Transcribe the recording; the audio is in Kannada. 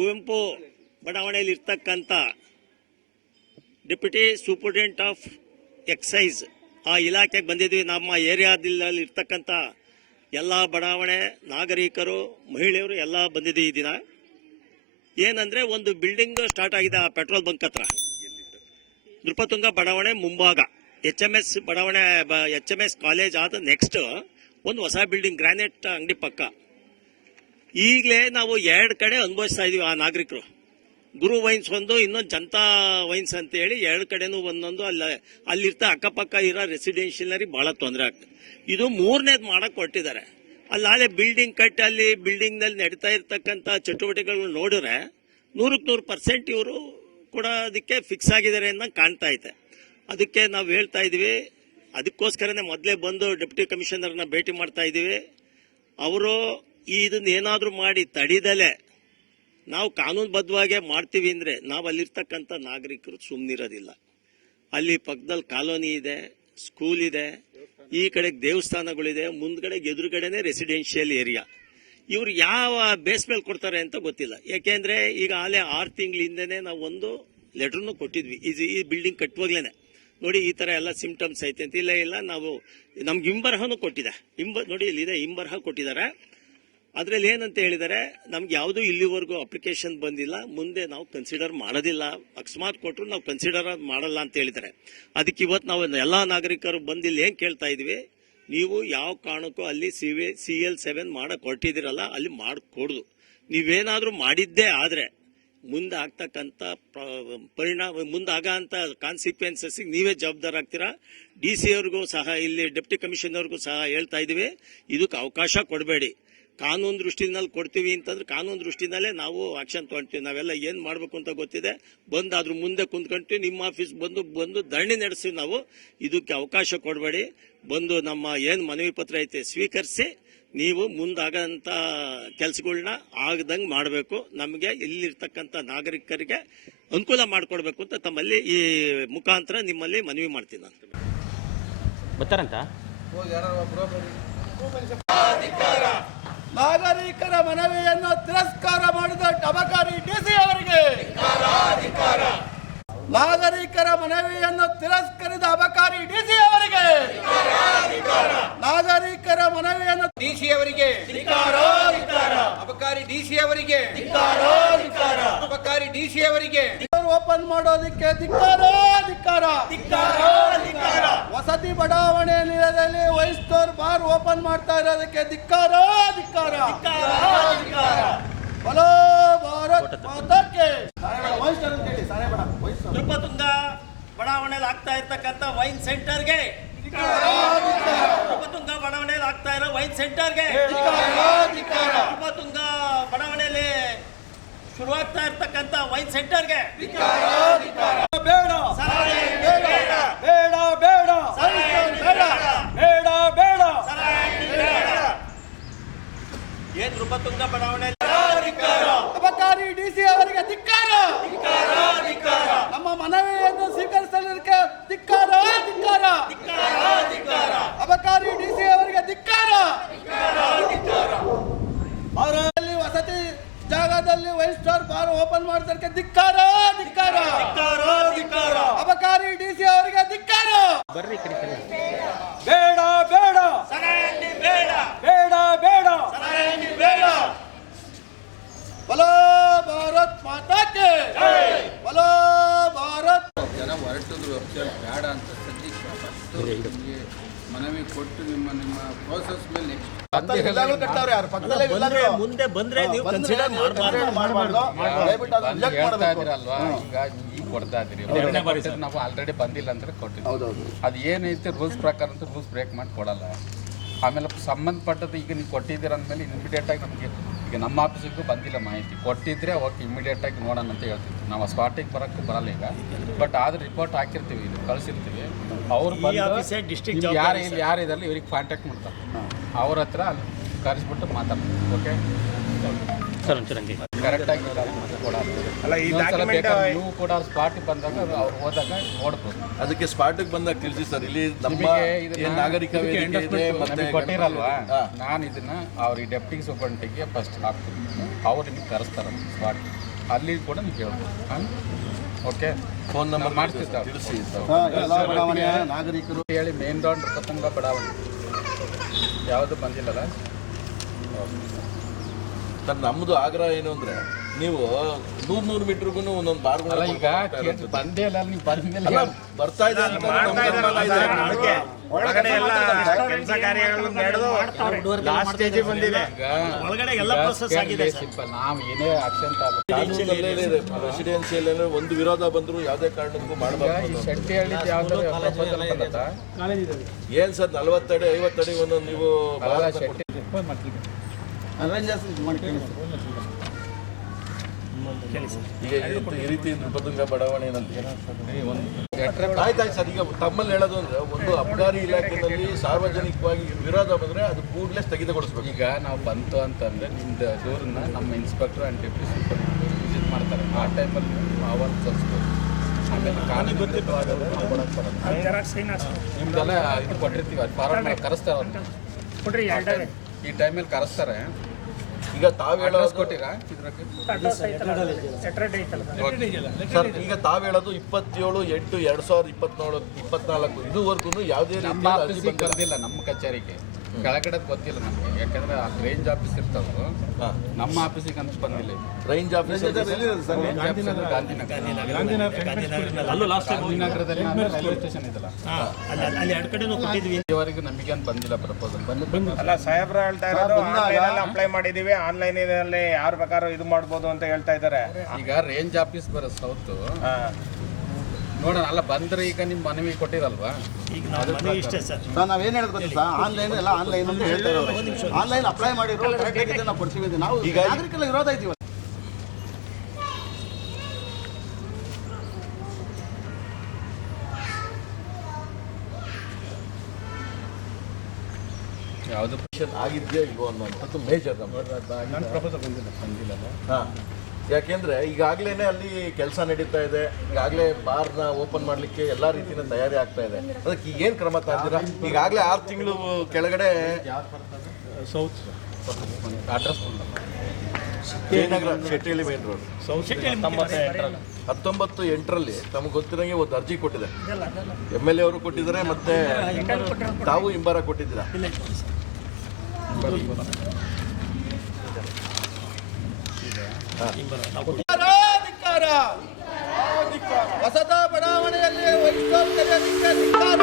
ಕುವೆಂಪು ಬಡಾವಣೆಯಲ್ಲಿ ಇರ್ತಕ್ಕಂಥ ಡೆಪ್ಯೂಟಿ ಸೂಪರಿಂಟೆಂಡೆಂಟ್ ಆಫ್ ಎಕ್ಸೈಸ್ ಆ ಇಲಾಖೆಗೆ ಬಂದಿದ್ವಿ. ನಮ್ಮ ಏರಿಯಾದಲ್ಲಿ ಇರ್ತಕ್ಕಂಥ ಎಲ್ಲ ಬಡಾವಣೆ ನಾಗರಿಕರು, ಮಹಿಳೆಯರು ಎಲ್ಲ ಬಂದಿದ್ದೀವಿ ಈ ದಿನ. ಏನಂದ್ರೆ ಒಂದು ಬಿಲ್ಡಿಂಗ್ ಸ್ಟಾರ್ಟ್ ಆಗಿದೆ ಆ ಪೆಟ್ರೋಲ್ ಬಂಕ್ ಹತ್ರ, ನೃಪತುಂಗ ಬಡಾವಣೆ ಮುಂಭಾಗ. HMS ಬಡಾವಣೆ, HMS ಕಾಲೇಜ್ ಆದ ನೆಕ್ಸ್ಟ್ ಒಂದು ಹೊಸ ಬಿಲ್ಡಿಂಗ್ ಗ್ರಾನೈಟ್ ಅಂಗಡಿ ಪಕ್ಕ. ಈಗಲೇ ನಾವು 2 ಕಡೆ ಅನುಭವಿಸ್ತಾ ಇದೀವಿ ಆ ನಾಗರಿಕರು. ಗುರು ವೈನ್ಸ್ ಒಂದು, ಇನ್ನೊಂದು ಜನತಾ ವೈನ್ಸ್ ಅಂತ ಹೇಳಿ 2 ಕಡೆನೂ ಒಂದೊಂದು. ಅಲ್ಲಿರ್ತ ಅಕ್ಕಪಕ್ಕ ಇರೋ ರೆಸಿಡೆನ್ಷಿಯಲ್ನರಿಗೆ ಬಹಳ ತೊಂದರೆ ಆಗ್ತದೆ. ಇದು 3ನೇದು ಮಾಡಕ್ ಕೊಟ್ಟಿದ್ದಾರೆ. ಅಲ್ಲೇ ಬಿಲ್ಡಿಂಗ್ ಕಟ್ಟಿ ಅಲ್ಲಿ ಬಿಲ್ಡಿಂಗ್ ನಲ್ಲಿ ನಡೀತಾ ಇರ್ತಕ್ಕಂಥ ಚಟುವಟಿಕೆಗಳು ನೋಡಿದ್ರೆ 100% ಇವರು ಕೂಡ ಅದಕ್ಕೆ ಫಿಕ್ಸ್ ಆಗಿದ್ದಾರೆ ಅಂತ ಕಾಣ್ತಾ ಐತೆ. ಅದಕ್ಕೆ ನಾವು ಹೇಳ್ತಾ ಇದೀವಿ, ಅದಕ್ಕೋಸ್ಕರನೇ ಮೊದಲೇ ಬಂದು ಡೆಪ್ಯೂಟಿ ಕಮಿಷನರ್ನ ಭೇಟಿ ಮಾಡ್ತಾ ಇದೀವಿ. ಅವರು ಇದನ್ನ ಏನಾದ್ರೂ ಮಾಡಿ ತಡಿದಲೆ ನಾವು ಕಾನೂನುಬದ್ಧವಾಗಿ ಮಾಡ್ತೀವಿ ಅಂದ್ರೆ ನಾವು ಅಲ್ಲಿರ್ತಕ್ಕಂಥ ನಾಗರಿಕರು ಸುಮ್ಮನಿರೋದಿಲ್ಲ. ಅಲ್ಲಿ ಪಕ್ಕದಲ್ಲಿ ಕಾಲೋನಿ ಇದೆ, ಸ್ಕೂಲ್ ಇದೆ, ಈ ಕಡೆಗೆ ದೇವಸ್ಥಾನಗಳಿದೆ, ಮುಂದ್ಗಡೆ ಎದುರುಗಡೆನೆ ರೆಸಿಡೆನ್ಷಿಯಲ್ ಏರಿಯಾ. ಇವ್ರು ಯಾವ ಬೇಸ್ ಮೇಲೆ ಕೊಡ್ತಾರೆ ಅಂತ ಗೊತ್ತಿಲ್ಲ. ಯಾಕೆಂದ್ರೆ ಈಗ ಆಲೇ 6 ತಿಂಗಳ ಹಿಂದೆನೆ ನಾವು ಒಂದು ಲೆಟರ್ನು ಕೊಟ್ಟಿದ್ವಿ ಈ ಬಿಲ್ಡಿಂಗ್ ಕಟ್ಟುವಾಗ್ಲೇನೆ. ನೋಡಿ ಈ ತರ ಎಲ್ಲ ಸಿಂಪ್ಟಮ್ಸ್ ಐತೆ ಅಂತ. ಇಲ್ಲ ನಾವು ನಮ್ಗೆ ಹಿಂಬರಹನು ಕೊಟ್ಟಿದೆ. ನೋಡಿ ಇಲ್ಲಿದೆ ಹಿಂಬರಹ ಕೊಟ್ಟಿದ್ದಾರೆ. ಅದ್ರಲ್ಲಿ ಏನಂತ ಹೇಳಿದ್ದಾರೆ, ನಮ್ಗೆ ಯಾವುದು ಇಲ್ಲಿವರೆಗೂ ಅಪ್ಲಿಕೇಶನ್ ಬಂದಿಲ್ಲ, ಮುಂದೆ ನಾವು ಕನ್ಸಿಡರ್ ಮಾಡೋದಿಲ್ಲ, ಅಕಸ್ಮಾತ್ ಕೊಟ್ಟರು ನಾವು ಕನ್ಸಿಡರ್ ಮಾಡಲ್ಲ ಅಂತ ಹೇಳಿದ್ದಾರೆ. ಅದಕ್ಕೆ ಇವತ್ತು ನಾವು ಎಲ್ಲಾ ನಾಗರಿಕರು ಬಂದಿಲ್ಲ ಏನ್ ಕೇಳ್ತಾ ಇದೀವಿ, ನೀವು ಯಾವ ಕಾರಣಕ್ಕೂ ಅಲ್ಲಿ CL7 ಮಾಡಕ್ ಹೊರಟಿದಿರಲ್ಲ, ಅಲ್ಲಿ ಮಾಡಿಕೊಡುದು. ನೀವೇನಾದ್ರೂ ಮಾಡಿದ್ದೇ ಆದ್ರೆ ಮುಂದೆ ಆಗ್ತಕ್ಕಂಥ ಪರಿಣಾಮ, ಮುಂದಾಗಂತ ಕಾನ್ಸಿಕ್ವೆನ್ಸಸ್ ನೀವೇ ಜವಾಬ್ದಾರ ಆಗ್ತೀರಾ. DC ಅವ್ರಿಗೂ ಸಹ, ಇಲ್ಲಿ ಡೆಪ್ಟಿ ಕಮಿಷನರ್ಗೂ ಸಹ ಹೇಳ್ತಾ ಇದೀವಿ, ಇದಕ್ಕೆ ಅವಕಾಶ ಕೊಡಬೇಡಿ. ಕಾನೂನು ದೃಷ್ಟಿನಲ್ಲಿ ಕೊಡ್ತೀವಿ ಅಂತಂದ್ರೆ ಕಾನೂನು ದೃಷ್ಟಿನಲ್ಲೇ ನಾವು ಆಕ್ಷನ್ ತಗೊಂತೀವಿ. ನಾವೆಲ್ಲ ಏನ್ ಮಾಡ್ಬೇಕು ಅಂತ ಗೊತ್ತಿದೆ. ಬಂದು ಅದ್ರ ಮುಂದೆ ಕುಂತ್ಕೊಂತೀವಿ, ನಿಮ್ಮ ಆಫೀಸ್ ಬಂದು ಧರಣಿ ನಡೆಸ್ತೀವಿ ನಾವು. ಇದಕ್ಕೆ ಅವಕಾಶ ಕೊಡಬೇಡಿ. ಬಂದು ನಮ್ಮ ಏನ್ ಮನವಿ ಪತ್ರ ಐತೆ ಸ್ವೀಕರಿಸಿ ನೀವು ಮುಂದಾಗಂತ ಕೆಲಸಗಳನ್ನ ಆಗದಂಗೆ ಮಾಡಬೇಕು. ನಮಗೆ ಇಲ್ಲಿರ್ತಕ್ಕಂಥ ನಾಗರಿಕರಿಗೆ ಅನುಕೂಲ ಮಾಡಿಕೊಡ್ಬೇಕು ಅಂತ ತಮ್ಮಲ್ಲಿ ಈ ಮುಖಾಂತರ ನಿಮ್ಮಲ್ಲಿ ಮನವಿ ಮಾಡ್ತೀನಿ ಅಂತ. ಬರ್ತಾರಂತ ನಾಗರಿಕರ ಮನವಿಯನ್ನು ತಿರಸ್ಕಾರ ಮಾಡಿದ ಅಬಕಾರಿ DC ಅವರಿಗೆ, ನಾಗರಿಕರ ಮನವಿಯನ್ನು ತಿರಸ್ಕರಿಸಿದ ಅಬಕಾರಿ DC ಅವರಿಗೆ, ನಾಗರಿಕರ ಮನವಿಯನ್ನು DC ಅವರಿಗೆ, ಅಬಕಾರಿ DC ಅವರಿಗೆ, ಅಬಕಾರಿ DC ಅವರಿಗೆ ಓಪನ್ ಮಾಡೋದಕ್ಕೆ ಧಿಕ್ಕಾರ. ವಸತಿ ಬಡಾವಣೆ ನಿಲಯದಲ್ಲಿ ವೈನ್ ಸ್ಟೋರ್ ಬಾರ್ ಓಪನ್ ಮಾಡ್ತಾ ಇರೋದಕ್ಕೆ ಧಿಕ್ಕಾರ. ಬಲೋ ಭಾರತ್ ಮಾತಾಕ್ಕೆ. ನೃಪತುಂಗ ಬಡಾವಣೆಯಲ್ಲಿ ಆಗ್ತಾ ಇರ್ತಕ್ಕಂಥ ವೈನ್ ಸೆಂಟರ್ಗೆ, ನೃಪತುಂಗ ಬಡಾವಣೆಯಲ್ಲಿ ಆಗ್ತಾ ಇರೋ ವೈನ್ ಸೆಂಟರ್ಗೆ, ನೃಪತುಂಗ ಬಡಾವಣೆಯಲ್ಲಿ ಶುರುವಾಗ್ತಾ ಇರ್ತಕ್ಕಂಥ ವೈನ್ ಸೆಂಟರ್ಗೆ ಏನ್ ನೃಪತುಂಗ ಬಡಾವಣೆ ಅಬಕಾರಿ DC ಅವರಿಗೆ ಧಿಕ್ಕಾರ. ನಮ್ಮ ಮನವಿಯನ್ನು ಸ್ವೀಕರಿಸಲಿಕ್ಕೆ ಧಿಕ್ಕಾರ. ಅಬಕಾರಿ DC ಅವರಿಗೆ ಧಿಕ್ಕಾರ. ಅವರಲ್ಲಿ ವಸತಿ ಜಾಗದಲ್ಲಿ ವೈನ್ ಸ್ಟಾರ್ ಬಾರ್ ಓಪನ್ ಮಾಡೋದಕ್ಕೆ ಧಿಕ್ಕಾರ. ಅಬಕಾರಿ DC ಅವರಿಗೆ ಧಿಕ್ಕಾರ. ಬರ್ರಿ ಬೇಡ. ಬಲೋ ಭಾರತ್ ಮಾತಾಕ್ಕೆ. ಬಲೋ ಭಾರತ್. ಜನ ಹೊರಟಿದ್ರು ಬೇಡ ಅಂತ ಸದ್ಯಕ್ಕೆ ಮನವಿ ಕೊಟ್ಟು ನಿಮ್ಮ ಪ್ರೋಸೆಸ್ ಮೇಲೆ ನೆಕ್ಸ್ಟ್ ಮುಂದೆ ಬಂದ್ರೆ ನೀವು ಕನ್ಸಿಡರ್ ಮಾಡಬಾರ್ದು. ಹೇಳ್ತಾ ಇದ್ದೀರಲ್ವಾ, ಈಗ ಕೊಡ್ತಾ ಇದ್ದೀರಿ. ನಾವು ಆಲ್ರೆಡಿ ಬಂದಿಲ್ಲ ಅಂದ್ರೆ ಕೊಟ್ಟಿದ್ದೀವಿ. ಅದು ಏನೈತೆ ರೂಲ್ಸ್ ಪ್ರಕಾರ ಅಂತ ರೂಲ್ಸ್ ಬ್ರೇಕ್ ಮಾಡಿ ಕೊಡಲ್ಲ. ಆಮೇಲೆ ಸಂಬಂಧಪಟ್ಟದ್ದು ಈಗ ನೀವು ಕೊಟ್ಟಿದ್ದೀರ ಅಂದಮೇಲೆ ಇಮಿಡಿಯೇಟಾಗಿ ನಮಗೆ ಈಗ ನಮ್ಮ ಆಫೀಸಿಗೂ ಬಂದಿಲ್ಲ ಮಾಹಿತಿ. ಕೊಟ್ಟಿದ್ರೆ ಓಕೆ ಇಮಿಡಿಯೇಟಾಗಿ ನೋಡೋಣ ಅಂತ ಹೇಳ್ತಿದ್ವಿ. ನಾವು ಸ್ಪಾಟಿಗೆ ಬರೋಕ್ಕೂ ಬರಲ್ಲ ಈಗ. ಬಟ್ ಆದ್ರೆ ರಿಪೋರ್ಟ್ ಹಾಕಿರ್ತೀವಿ, ಇದು ಕಳಿಸಿರ್ತೀವಿ. ಅವ್ರು ಬಂದು ಯಾರಿದಾರಲ್ಲ ಇವ್ರಿಗೆ ಕಾಂಟ್ಯಾಕ್ಟ್ ಮಾಡ್ತಾರೆ. ಅವ್ರ ಹತ್ರ ಅಲ್ಲಿ ಕರೆಸ್ಬಿಟ್ಟು ಮಾತಾಡ್ತಾರೆ. ಓಕೆ ಕರೆಕ್ಟಾಗಿ ನೀವು ಕೂಡ ಸ್ಪಾಟಿಗೆ ಬಂದಾಗ ಅವ್ರು ಹೋದಾಗ ನೋಡ್ಬೋದು. ಅದಕ್ಕೆ ಸ್ಪಾಟಿಗೆ ಬಂದಾಗ ತಿಳಿಸಿ ಸರ್. ಇಲ್ಲಿ ನಮ್ಮ ನಾಗರಿಕ ಕೊಟ್ಟಿರಲ್ವಾ, ನಾನು ಇದನ್ನ ಅವ್ರಿಗೆ ಡೆಪ್ಟಿ ಸೂಪರಿಂಟೆಂಡೆಂಟ್ಗೆ ಫಸ್ಟ್ ಹಾಕ್ತೀನಿ. ಅವ್ರು ನಿಮಗೆ ಕರೆಸ್ತಾರೆ ಸ್ಪಾಟ್. ಅಲ್ಲಿ ಕೂಡ ನೀವು ಕೇಳ್ಬೋದು. ಓಕೆ, ಫೋನ್ ನಂಬರ್ ಮಾಡ್ತಿದ್ದ ತಿಳಿಸಿ ಎಲ್ಲ ಬಡಾವಣೆಯ ನಾಗರಿಕರು ಹೇಳಿ ಮೇನ್ ರೋಡ್ ನೃಪತುಂಗ ಬಡಾವಣೆ ಯಾವುದು ಬಂದಿಲ್ಲಲ್ಲ ಸರ್. ನಮ್ಮದು ಆಗ್ರಹ ಏನು ಅಂದ್ರೆ ನೀವು 100 ಮೀಟರ್ಗೂ ಒಂದೊಂದು ಬಾರ್ಗಳು ಈಗ ಬಂದೇ ಇಲ್ಲ, ನೀವು ಬಂದ್ಮೇಲೆ ಬರ್ತಾ ಇದೆ ಅಂತ ನಮ್ಗೆ ಅನುಮಾನ ಇದೆ. ಒಳಗಡೆ ಎಲ್ಲ ಕೆಲಸ ಕಾರ್ಯಗಳು ನಡೆದು ಲಾಸ್ಟ್ ಸ್ಟೇಜ್ ಬಂದಿದೆ. ಒಳಗಡೆ ಎಲ್ಲ process ಆಗಿದೆ ಸರ್. ಸಿಂಪಲ್, ನಾವು ಏನೇ ಆಕ್ಷನ್ ರೆಸಿಡೆನ್ಸಿಯಲ್ ಒಂದು ವಿರೋಧ ಬಂದ್ರು ಯಾವುದೇ ಕಾರಣಕ್ಕೂ ಈ ಮಾಡಬಾರ್ದು. ಶೆಟ್ಟಿ ಹೇಳಿದ್ದು ಯಾವ್ದಾದ್ರು ಪ್ರಪೋಸಲ್ ಬಂದತ್ತಾ? ಏನ್ ಸರ್ 40 ಅಡಿ 50 ಅಡಿ ಒಂದೊಂದು ನೀವು ಅಲ್ಲ, ಶೆಟ್ಟಿ ಈಗ ಈ ರೀತಿ ನೃಪತುಂಗ ಬಡಾವಣೆ ಆಯ್ತಾಯ್ತು ಸರ್. ಈಗ ತಮ್ಮಲ್ಲಿ ಹೇಳೋದು ಅಂದ್ರೆ ಒಂದು ಅಬಕಾರಿ ಇಲಾಖೆಯಲ್ಲಿ ಸಾರ್ವಜನಿಕವಾಗಿ ವಿರೋಧ ಬಂದ್ರೆ ಅದು ಕೂಡಲೇ ಸ್ಥಗಿತಗೊಳಿಸ್ಬೇಕು. ಈಗ ನಾವು ಬಂತು ಅಂತಂದ್ರೆ ನಿಮ್ದು ದೂರನ್ನ ನಮ್ಮ inspector and deputy super visit ಮಾಡ್ತಾರೆ. ಆ ಟೈಮಲ್ಲಿ ಅವರು ತರಿಸ್ಬೋದು. ಆಮೇಲೆ ಕಾನೂನುಬದ್ಧವಾಗೋದು ನಾವು ಕೊಡೋಕೆ ಬರೋದು. ನಿಮ್ದೆಲ್ಲ ಇದು ಕೊಟ್ಟಿರ್ತೀವಿ, ಅದು ಫಾರ್ಮ್ ಕರೆಸ್ತಾರೆ ಅವ್ರನ್ನ. ಈ ಟೈಮಲ್ಲಿ ಕರೆಸ್ತಾರೆ. ಈಗ ತಾವು ಹೇಳೋದು ಕೊಟ್ಟಿರಾ ಇದ್ರಾಗೆ? ಸರ್, ಈಗ ತಾವು ಹೇಳೋದು 27/8/2024 ಇದುವರೆಗೂ ಯಾವುದೇ ನಮ್ಮ ರೀತಿಯ ಆಫೀಸಿಗೆ ಬಂದಿಲ್ಲ, ನಮ್ಮ ಕಚೇರಿಗೆ ಕೆಳಗಡೆ ಗೊತ್ತಿಲ್ಲ ನಮಗೆ. ಯಾಕಂದ್ರೆ ಆ ರೇಂಜ್ ಆಫೀಸ್ ಇರ್ತಾವೆ, ನಮ್ಮ ಆಫೀಸಿಗೆ ಅಂತ ಬಂದಿಲ್ಲ. ರೇಂಜ್ ಆಫೀಸರ್ ಅಲ್ಲೂ ಲಾಸ್ಟ್ ಟೈಮ್ ಗಾಂಧಿನಗರದಲ್ಲಿ ರೈಲ್ವೆ ಸ್ಟೇಷನ್ ಇದಲ್ಲ, ಅಲ್ಲಿ ಎರಡು ಕಡೆನೂ ಕೊಟ್ಟಿದ್ವಿ. ಇದುವರೆಗೂ ನಮಗೇನು ಬಂದಿಲ್ಲ ಪ್ರಪೋಸಲ್. ಅಲ್ಲ, ಸಾಹೇಬ್ರು ಹೇಳ್ತಾ ಇರೋದು ಆನ್ಲೈನ್ ಅಪ್ಲೈ ಮಾಡಿದೀವಿ, ಆನ್ಲೈನ್ ನಲ್ಲಿ ಯಾರು ಬೇಕಾದ್ರೂ ಇದು ಮಾಡ್ಬೋದು ಅಂತ ಹೇಳ್ತಾ ಇದ್ದಾರೆ. ಈಗ ರೇಂಜ್ ಆಫೀಸ್ ಬರೋ ಸೌತ್ ನೋಡೋಣ. ಅಲ್ಲ ಬಂದ್ರೆ ಈಗ ನಿಮ್ಮ ಮನವಿ ಕೊಟ್ಟಿರಲ್ವಾ? ಈಗ ನಾವು ಮನೆ ಇಷ್ಟೇ ಸರ್. ನಾವೇನು ಹೇಳಿದ್ ಗೊತ್ತಾ ಸರ್, ಆನ್ಲೈನ್ ಎಲ್ಲ ಆನ್ಲೈನ್ ಅಂತ ಹೇಳ್ತಾ ಇರೋದು. ಆನ್ಲೈನ್ ಅಪ್ಲೈ ಮಾಡಿರೋ ಕರೆಕ್ಟ್ ಆಗಿದೆ, ನಾವು ಕೊಡ್ತೀವಿ ಅಂತ. ನಾವು ಈಗ ನಾಗರಿಕರ ವಿರೋಧ ಇದೀವಿ. ಯಾವುದು ಆಗಿದೆಯಾ ಇಲ್ವೋ ಅನ್ನೋದು ಮೇಜರ್ ಬಂದಿಲ್ಲ. ಹಾಂ, ಯಾಕೆಂದ್ರೆ ಈಗಾಗಲೇ ಅಲ್ಲಿ ಕೆಲಸ ನಡೀತಾ ಇದೆ. ಈಗಾಗಲೇ ಬಾರ್ನ ಓಪನ್ ಮಾಡಲಿಕ್ಕೆ ಎಲ್ಲ ರೀತಿಯ ತಯಾರಿ ಆಗ್ತಾ ಇದೆ. ಅದಕ್ಕೆ ಏನು ಕ್ರಮ ತಗೊಂಡಿರಾ? ಈಗಾಗಲೇ 6 ತಿಂಗಳು ಕೆಳಗಡೆ south address Jayanagar Shettihalli main road 19/8 ತಮಗೆ ಗೊತ್ತಿರಂಗೆ ಒಂದು ಅರ್ಜಿ ಕೊಟ್ಟಿದೆ. MLA ಅವರು ಕೊಟ್ಟಿದ್ದಾರೆ, ಮತ್ತೆ ತಾವು ಹಿಂಬಾರ ಕೊಟ್ಟಿದ್ದೀರಾ. ಹೊಸದ ಬಡಾವಣೆಯಲ್ಲಿ ವೈಷ್ಣವ್ ತೆರೆಯೋದಕ್ಕೆ ಧಿಕ್ಕಾರ.